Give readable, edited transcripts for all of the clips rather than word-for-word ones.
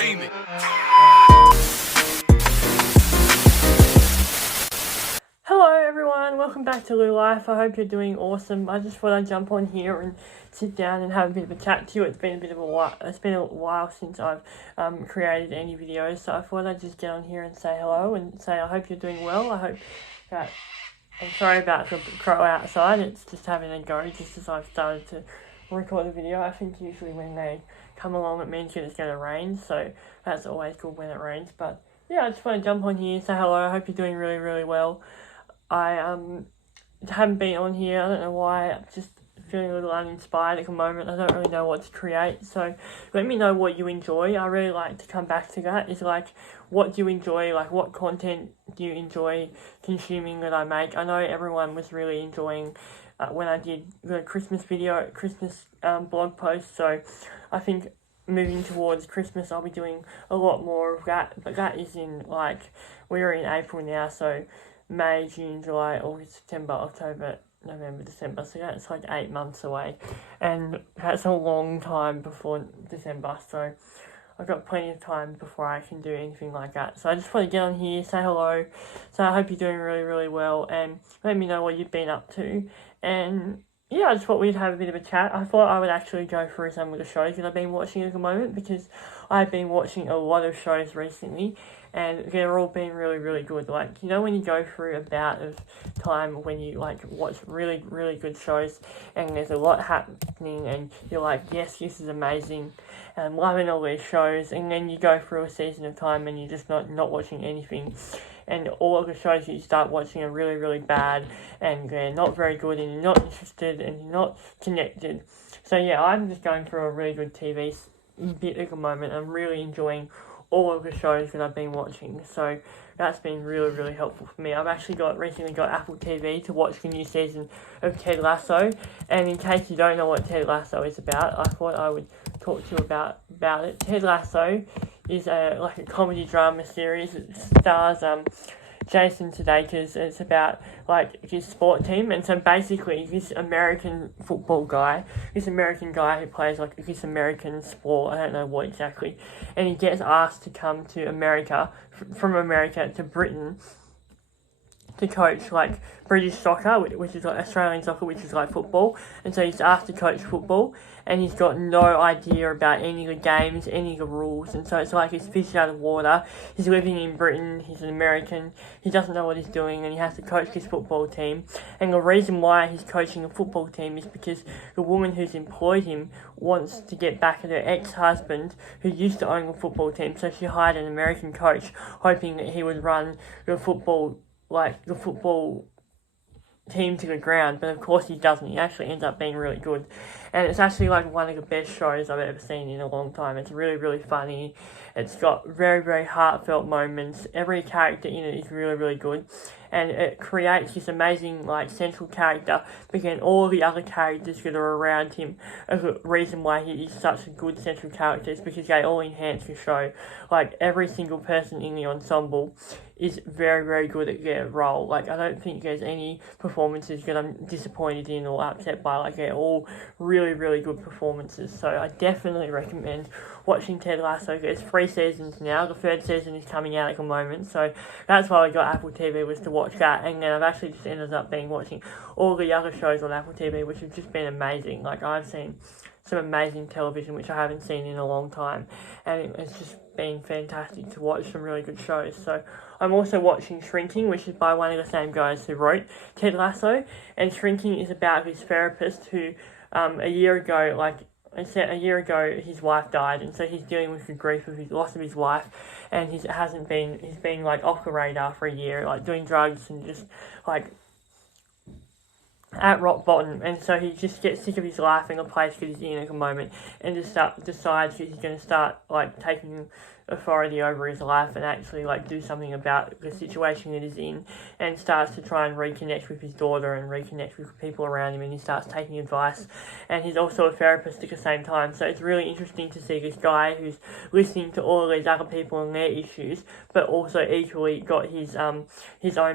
Entertainment. Hello everyone, welcome back to Lou Life. I hope you're doing awesome. I just thought I'd jump on here and sit down and have a bit of a chat to you. It's been a while since I've created any videos, so I thought I'd just get on here and say hello and say I hope you're doing well. I hope that I'm sorry about the crow outside. It's just having a go just as I've started to record a video. I think usually when they come along it means that it's going to rain, so that's always good when it rains. But yeah, I just want to jump on here, say hello. I hope you're doing really, really well. I haven't been on here, I don't know why, I'm just feeling a little uninspired at the moment. I don't really know what to create, so let me know what you enjoy. I really like to come back to that, is like, what do you enjoy, like what content do you enjoy consuming that I make? I know everyone was really enjoying when I did the Christmas blog post, so I think moving towards Christmas I'll be doing a lot more of that, but that is in, like, we're in April now, so May, June, July, August, September, October, November, December. So that's like 8 months away. And that's a long time before December. So I've got plenty of time before I can do anything like that. So I just want to get on here, say hello. So I hope you're doing really, really well. And let me know what you've been up to. And yeah, I just thought we'd have a bit of a chat. I thought I would actually go through some of the shows that I've been watching at the moment, because I've been watching a lot of shows recently and they're all been really, really good. Like, you know, when you go through a bout of time when you like watch really, really good shows and there's a lot happening and you're like, yes, this is amazing and I'm loving all these shows, and then you go through a season of time and you're just not watching anything, and all of the shows that you start watching are really, really bad and they're not very good and you're not interested and you're not connected. So yeah, I'm just going through a really good TV bit at the moment. I'm really enjoying all of the shows that I've been watching, so that's been really, really helpful for me. I've actually recently got Apple TV to watch the new season of Ted Lasso, and in case you don't know what Ted Lasso is about, I thought I would talk to you about it. Ted Lasso is a comedy drama series. It stars Jason Sudeikis. It's about like his sport team, and so basically this American guy who plays like this American sport, I don't know what exactly, and he gets asked to come to America, from America to Britain, to coach like British soccer, which is like Australian soccer, which is like football. And so he's asked to coach football, and he's got no idea about any of the games, any of the rules, and so it's like he's fish out of water. He's living in Britain, he's an American, he doesn't know what he's doing, and he has to coach his football team. And the reason why he's coaching a football team is because the woman who's employed him wants to get back at her ex-husband who used to own the football team, so she hired an American coach hoping that he would run the football team to the ground, but of course he doesn't. He actually ends up being really good, and it's actually like one of the best shows I've ever seen in a long time. It's really, really funny. It's got very, very heartfelt moments. Every character in it is really, really good, and it creates this amazing like central character, but then all the other characters that are around him are the reason why he is such a good central character, is because they all enhance the show. Like, every single person in the ensemble is very, very good at their role. Like, I don't think there's any performances that I'm disappointed in or upset by. Like, they're all really, really good performances. So I definitely recommend watching Ted Lasso. There's 3 seasons now. The 3rd season is coming out at the moment. So that's why I got Apple TV, was to watch that. And then I've actually just ended up watching all the other shows on Apple TV, which have just been amazing. Like, I've seen some amazing television which I haven't seen in a long time, and it's just been fantastic to watch some really good shows. So I'm also watching Shrinking, which is by one of the same guys who wrote Ted Lasso, and Shrinking is about his therapist who a year ago his wife died, and so he's dealing with the grief of his loss of his wife, and he's been like off the radar for a year, like doing drugs and just like at rock bottom. And so he just gets sick of his life and the place that he's in at the moment, and just decides that he's going to start like taking authority over his life and actually like do something about the situation that he's in, and starts to try and reconnect with his daughter and reconnect with people around him, and he starts taking advice, and he's also a therapist at the same time. So it's really interesting to see this guy who's listening to all of these other people and their issues, but also equally got his own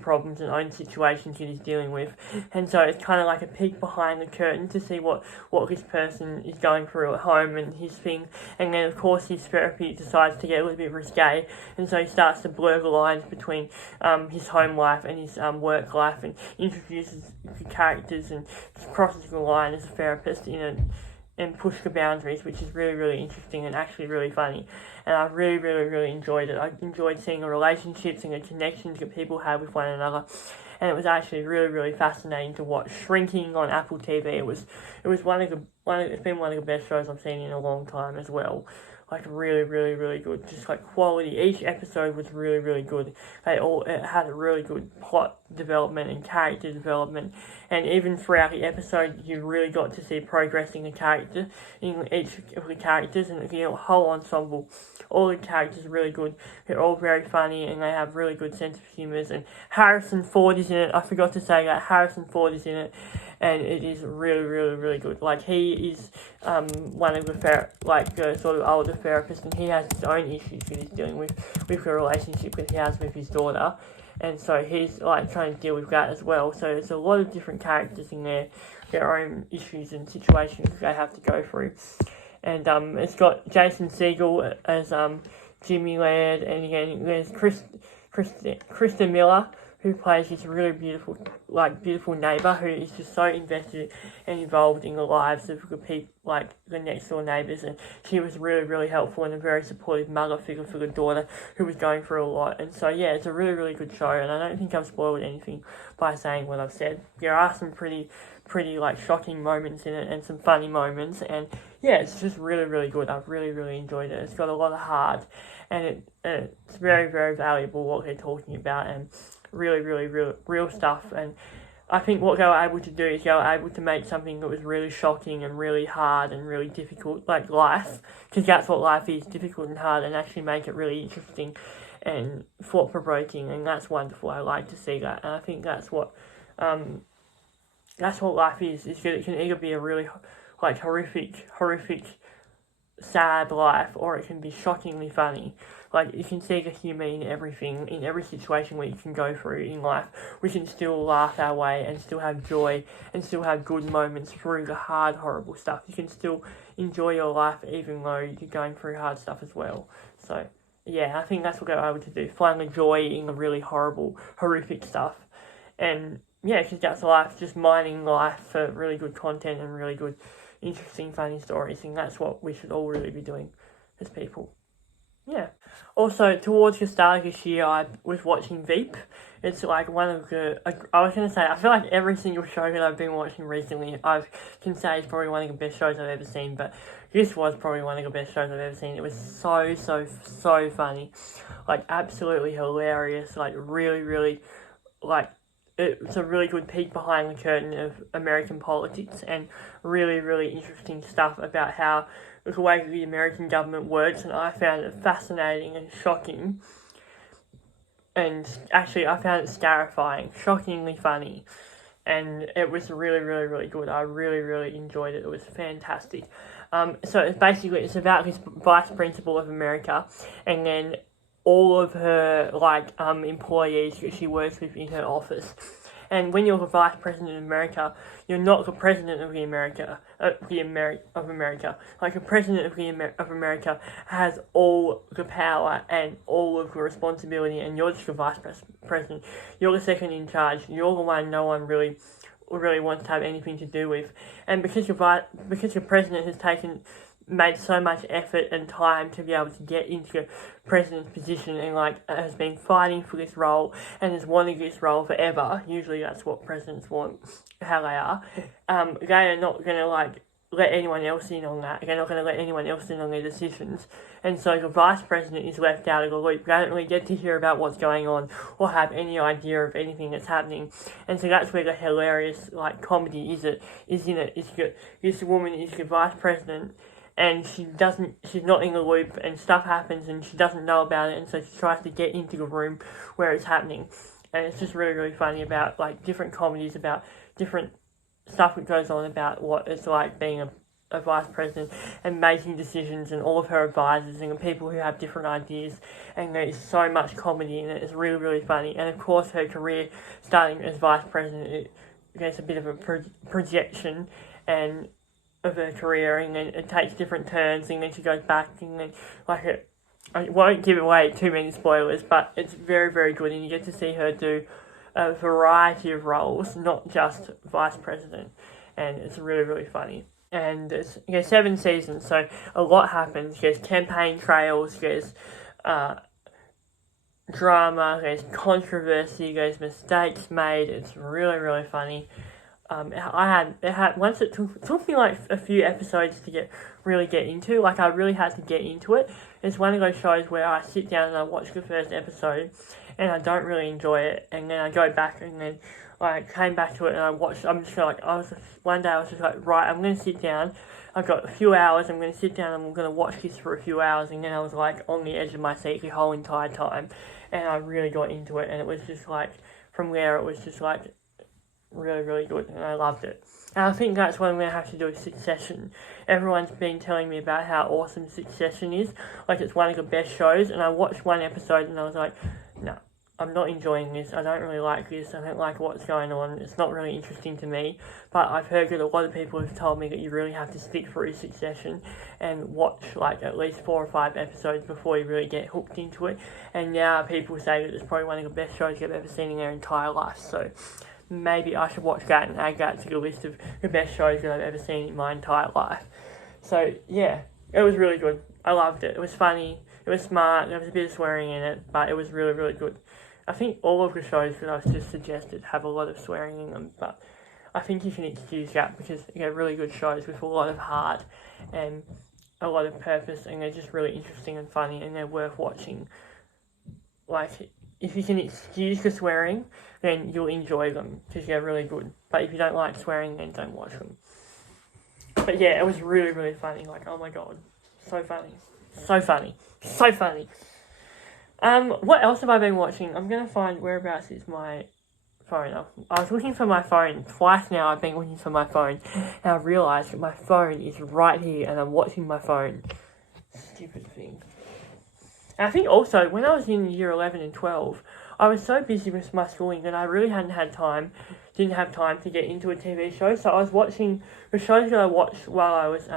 problems and own situations that he's dealing with. And so it's kind of like a peek behind the curtain to see what this person is going through at home and his thing. And then of course his therapy decides to get a little bit risque, and so he starts to blur the lines between his home life and his work life, and introduces the characters and crosses the line as a therapist and push the boundaries, which is really, really interesting and actually really funny. And I really, really, really enjoyed it. I enjoyed seeing the relationships and the connections that people had with one another. And it was actually really, really fascinating to watch. Shrinking on Apple TV. It was it's been one of the best shows I've seen in a long time as well. Like really, really, really good. Just like quality. Each episode was really, really good. It had a really good plot development and character development. And even throughout the episode, you really got to see progress in each of the characters, and the whole ensemble. All the characters are really good. They're all very funny, and they have really good sense of humours. And Harrison Ford is in it. I forgot to say that Harrison Ford is in it, and it is really, really, really good. Like, he is one of the sort of older therapist, and he has his own issues that he's dealing with the relationship that he has with his daughter, and so he's like trying to deal with that as well. So there's a lot of different characters in there, their own issues and situations they have to go through. And it's got Jason Segel as Jimmy Laird, and again there's Kristen Miller, who plays this really beautiful neighbour who is just so invested and involved in the lives of the people, like the next door neighbours, and she was really, really helpful and a very supportive mother figure for the daughter who was going through a lot. And so yeah, it's a really, really good show, and I don't think I've spoiled anything by saying what I've said. There are some pretty like shocking moments in it and some funny moments, and yeah, it's just really, really good. I've really, really enjoyed it. It's got a lot of heart, and it's very, very valuable what they're talking about, and really, really real stuff. And I think what they were able to do is they were able to make something that was really shocking and really hard and really difficult, like life, because that's what life is, difficult and hard, and actually make it really interesting and thought-provoking, and that's wonderful. I like to see that, and I think that's what life is that it can either be a really like horrific, sad life, or it can be shockingly funny. Like, you can see the humour in everything, in every situation where you can go through in life. We can still laugh our way and still have joy and still have good moments through the hard, horrible stuff. You can still enjoy your life even though you're going through hard stuff as well. So, yeah, I think that's what they're able to do. Find the joy in the really horrible, horrific stuff. And, yeah, because that's life, just mining life for really good content and really good, interesting, funny stories. And that's what we should all really be doing as people. Yeah. Also, towards the start of this year, I was watching Veep. It's like one of the... I was going to say, I feel like every single show that I've been watching recently, I can say is probably one of the best shows I've ever seen, but this was probably one of the best shows I've ever seen. It was so funny. Like, absolutely hilarious. Like, really, really... Like, it's a really good peek behind the curtain of American politics, and really, really interesting stuff about how the way the American government works, and I found it fascinating and shocking, and actually I found it scarifying, shockingly funny, and it was really, really, really good. I really, really enjoyed it. It was fantastic. So it's about this vice principal of America, and then all of her employees that she works with in her office. And when you're the vice president of America, you're not the president of America. Like, the president of America has all the power and all of the responsibility, and you're just the vice president. You're the second in charge. You're the one no one really wants to have anything to do with. And because the president has made so much effort and time to be able to get into the president's position, and has been fighting for this role and has wanted this role forever. Usually that's what presidents want, how they are. They are not going to let anyone else in on that. They're not going to let anyone else in on their decisions. And so the vice president is left out of the loop. They don't really get to hear about what's going on or have any idea of anything that's happening. And so that's where the hilarious comedy is in it. This woman is the vice president, and she's not in the loop, and stuff happens and she doesn't know about it, and so she tries to get into the room where it's happening. And it's just really, really funny about like different comedies, about different stuff that goes on about what it's like being a vice president and making decisions, and all of her advisors and the people who have different ideas, and there's so much comedy in it. It's really, really funny. And of course her career starting as vice president, there's a bit of a projection and of her career, and then it takes different turns, and then she goes back, and then I won't give away too many spoilers, but it's very, very good, and you get to see her do a variety of roles, not just vice president, and it's really, really funny. And there's 7 seasons, so a lot happens. There's campaign trails, there's drama, there's controversy, there's mistakes made. It's really, really funny. It took me like a few episodes to really get into. Like, I really had to get into it. It's one of those shows where I sit down and I watch the first episode and I don't really enjoy it, and then I go back, and then I came back to it and I watched. One day I was just like, right, I'm going to sit down. I've got a few hours, I'm going to sit down and I'm going to watch this for a few hours, and then I was like on the edge of my seat the whole entire time, and I really got into it, and it was just like, from there it was just like really, really good, and I loved it. And I think that's what I'm going to have to do with Succession. Everyone's been telling me about how awesome Succession is, like it's one of the best shows, and I watched one episode and I was like, no, I'm not enjoying this, I don't really like this, I don't like what's going on, it's not really interesting to me. But I've heard that a lot of people have told me that you really have to stick through Succession and watch like at least 4 or 5 episodes before you really get hooked into it. And now people say that it's probably one of the best shows they've ever seen in their entire life, so maybe I should watch that and add that to the list of the best shows that I've ever seen in my entire life. So yeah, it was really good. I loved it. It was funny, it was smart, there was a bit of swearing in it, but it was really, really good. I think all of the shows that I've just suggested have a lot of swearing in them, but I think you can excuse that because they're really good shows with a lot of heart and a lot of purpose, and they're just really interesting and funny, and they're worth watching. Like, if you can excuse the swearing, then you'll enjoy them because they're really good. But if you don't like swearing, then don't watch them. But yeah, it was really, really funny. Like, oh my god, so funny. So funny. So funny. What else have I been watching? I'm going to find whereabouts is my phone. I was looking for my phone. Twice now I've been looking for my phone, and I realised that my phone is right here and I'm watching my phone. Stupid thing. And I think also, when I was in year 11 and 12, I was so busy with my schooling that I really didn't have time to get into a TV show. So I was watching, the shows that I watched while I was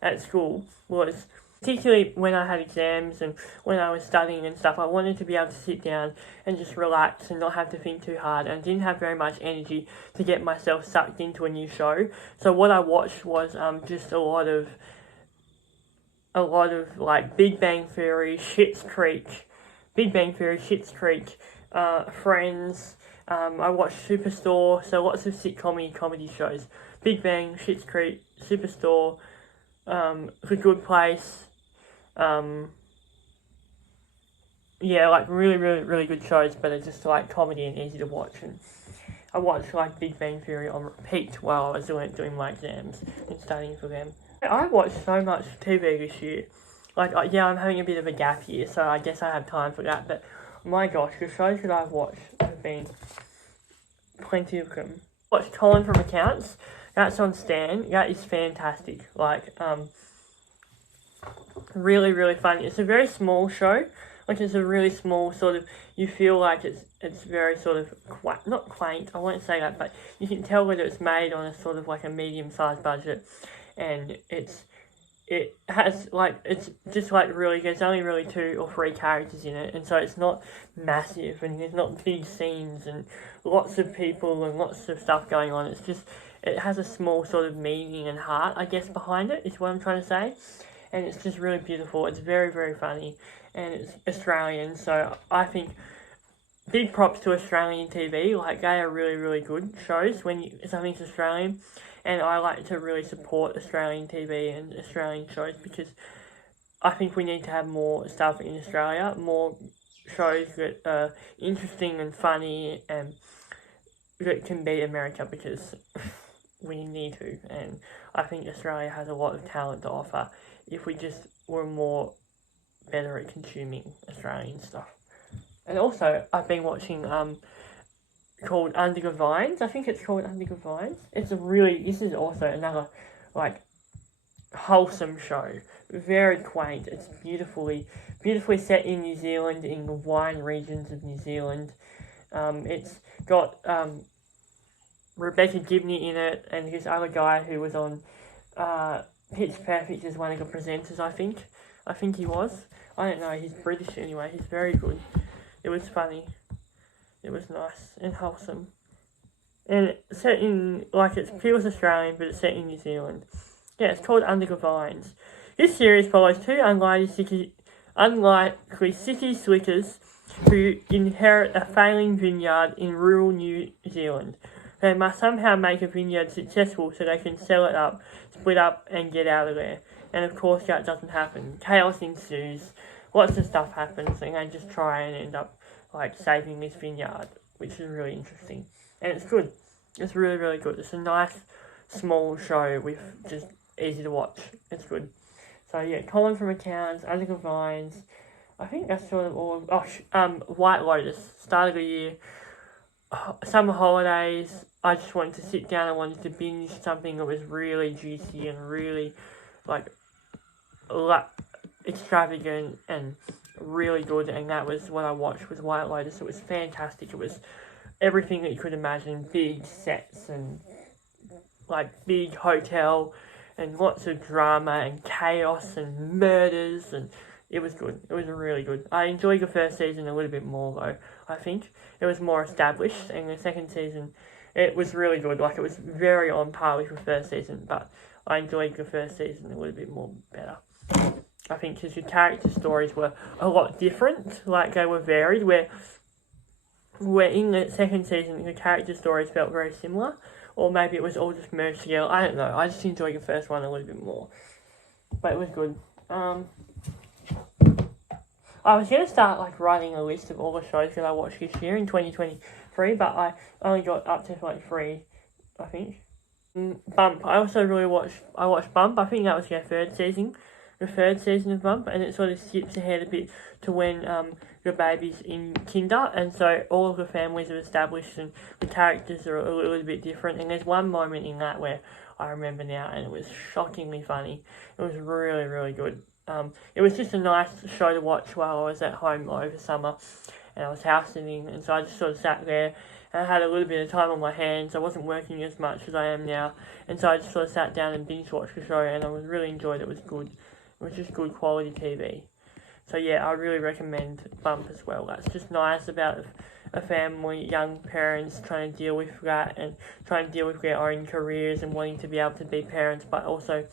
at school was, particularly when I had exams and when I was studying and stuff, I wanted to be able to sit down and just relax and not have to think too hard, and didn't have very much energy to get myself sucked into a new show. So what I watched was just a lot of like Big Bang Theory, Schitt's Creek, Friends. I watched Superstore, so lots of comedy shows. Big Bang, Schitt's Creek, Superstore, The Good Place. Yeah, like really, really, really good shows, but they're just like comedy and easy to watch. And I watched like Big Bang Theory on repeat while I was doing my exams and studying for them. I watched so much TV this year. Like, yeah, I'm having a bit of a gap here, so I guess I have time for that. But my gosh, the shows that I've watched have been plenty of them. I watched Colin from Accounts. That's on Stan. That is fantastic. Like, really, really funny. It's a very small show. Like, it's a really small sort of, you feel like it's very sort of, not quaint, I won't say that, but you can tell whether it's made on a sort of like a medium-sized budget, and it's just like really, there's only really 2 or 3 characters in it, and so it's not massive, and there's not big scenes, and lots of people, and lots of stuff going on. It's just, it has a small sort of meaning and heart, I guess, behind it, is what I'm trying to say. And it's just really beautiful. It's very, very funny, and it's Australian, so I think big props to Australian TV. Like, they are really, really good shows when something's Australian, and I like to really support Australian TV and Australian shows because I think we need to have more stuff in Australia, more shows that are interesting and funny and that can beat America, because we need to, and I think Australia has a lot of talent to offer if we just were more better at consuming Australian stuff. And also, I've been watching called Under the Vines. I think it's called Under the Vines. This is also another like wholesome show. Very quaint. It's beautifully set in New Zealand, in the wine regions of New Zealand. It's got Rebecca Gibney in it, and this other guy who was on Pitch Perfect as one of the presenters, I think he was. I don't know, he's British anyway, he's very good. It was funny. It was nice and wholesome. And it's set in, it feels Australian, but it's set in New Zealand. Yeah, it's called Under the Vines. This series follows two unlikely city slickers who inherit a failing vineyard in rural New Zealand. They must somehow make a vineyard successful so they can sell it up, split up, and get out of there. And of course that doesn't happen. Chaos ensues, lots of stuff happens, and they just try and end up saving this vineyard, which is really interesting. And it's good. It's really, really good. It's a nice, small show with just easy to watch. It's good. So yeah, Colin from Accounts, Under the Vines. I think that's sort of all. White Lotus, start of the year. Summer holidays, I just wanted to sit down and wanted to binge something that was really juicy and really extravagant and really good, and that was what I watched with White Lotus. It was fantastic. It was everything that you could imagine, big sets and big hotel and lots of drama and chaos and murders, and it was good. It was really good. I enjoyed the first season a little bit more though. I think it was more established, and the second season it was really good. It was very on par with the first season, but I enjoyed the first season a little bit more better. I think because the character stories were a lot different, they were varied, where in the second season the character stories felt very similar, or maybe it was all just merged together. I don't know. I just enjoyed the first one a little bit more, but it was good. I was going to start writing a list of all the shows that I watched this year in 2023, but I only got up to 3, I think. Bump. I also I watched Bump. I think that was the third season of Bump, and it sort of skips ahead a bit to when the baby's in kinder, and so all of the families are established and the characters are a little bit different, and there's one moment in that where I remember now, and it was shockingly funny. It was really, really good. It was just a nice show to watch while I was at home over summer, and I was house sitting, and so I just sort of sat there, and I had a little bit of time on my hands. I wasn't working as much as I am now, and so I just sort of sat down and binge watched the show, and I really enjoyed it. It was good. It was just good quality TV. So yeah, I really recommend Bump as well. That's just nice about a family, young parents trying to deal with that and trying to deal with their own careers and wanting to be able to be parents, but also,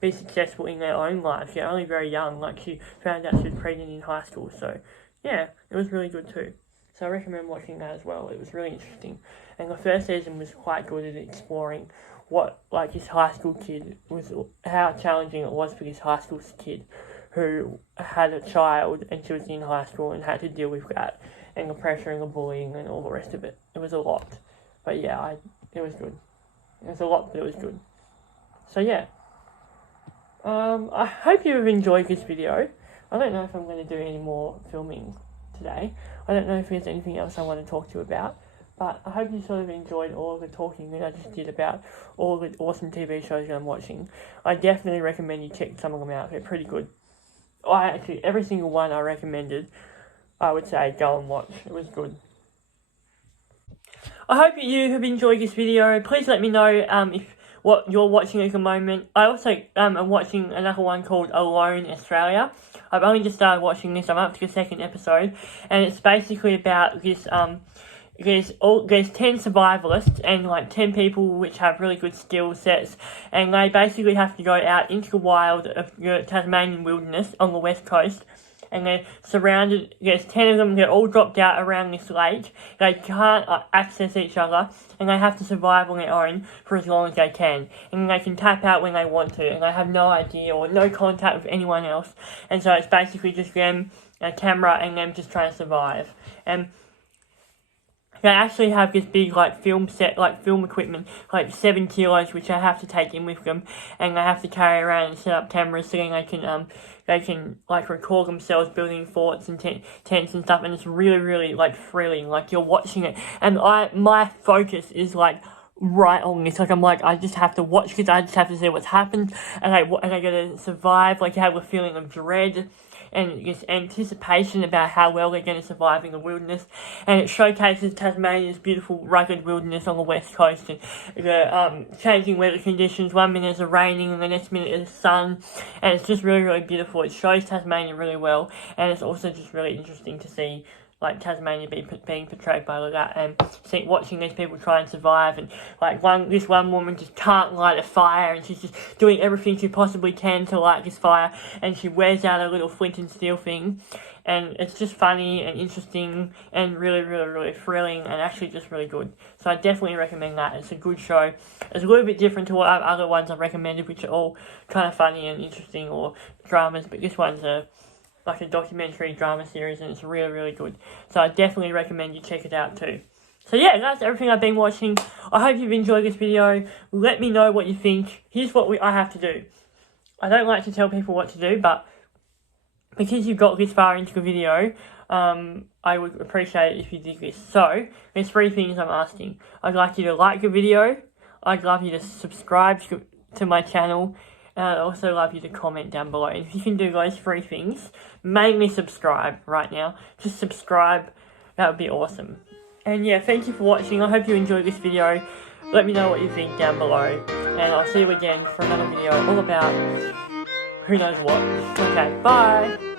be successful in their own lives. They're only very young. She found out she was pregnant in high school. So yeah, it was really good too. So I recommend watching that as well. It was really interesting. And the first season was quite good at exploring what, this high school kid was, how challenging it was for this high school kid who had a child and she was in high school and had to deal with that and the pressure and the bullying and all the rest of it. It was a lot. But yeah, it was good. It was a lot, but it was good. So yeah. I hope you have enjoyed this video. I don't know if I'm going to do any more filming today. I don't know if there's anything else I want to talk to you about. But I hope you sort of enjoyed all of the talking that I just did about all the awesome TV shows that I'm watching. I definitely recommend you check some of them out. They're pretty good. Every single one I recommended, I would say go and watch. It was good. I hope you have enjoyed this video. Please let me know what you're watching at the moment. I also am watching another one called Alone Australia. I've only just started watching this. I'm up to the second episode, and it's basically about this there's 10 survivalists and 10 people which have really good skill sets, and they basically have to go out into the wild of the Tasmanian wilderness on the west coast, and they're surrounded. There's 10 of them. They're all dropped out around this lake. They can't access each other, and they have to survive on their own for as long as they can. And they can tap out when they want to, and they have no idea or no contact with anyone else. And so it's basically just them, a camera, and them just trying to survive. And they actually have this big like film set, like film equipment, like 7 kilos, which they have to take in with them, and they have to carry around and set up cameras so then they can like record themselves building forts and tents and stuff, and it's really, really like thrilling. Like you're watching it, and my focus is like right on this. Like I'm like, I just have to watch because I just have to see what's happened, and I gotta survive. Like you have a feeling of dread and this anticipation about how well they're going to survive in the wilderness, and it showcases Tasmania's beautiful rugged wilderness on the west coast, and the changing weather conditions. 1 minute it's raining and the next minute it's sun, and it's just really, really beautiful. It shows Tasmania really well, and it's also just really interesting to see like Tasmania being portrayed by that, and watching these people try and survive, and like this one woman just can't light a fire, and she's just doing everything she possibly can to light this fire, and she wears out a little flint and steel thing, and it's just funny and interesting and really, really, really thrilling, and actually just really good. So I definitely recommend that. It's a good show. It's a little bit different to what other ones I've recommended, which are all kind of funny and interesting or dramas, but this one's like a documentary drama series, and it's really, really good. So I definitely recommend you check it out too. So yeah, that's everything I've been watching. I hope you've enjoyed this video. Let me know what you think. Here's what I have to do. I don't like to tell people what to do, but because you got this far into the video, I would appreciate it if you did this. So, there's 3 things I'm asking. I'd like you to like the video. I'd love you to subscribe to my channel. And I'd also love you to comment down below. And if you can do those 3 things, mainly subscribe right now. Just subscribe. That would be awesome. And yeah, thank you for watching. I hope you enjoyed this video. Let me know what you think down below. And I'll see you again for another video all about who knows what. Okay, bye.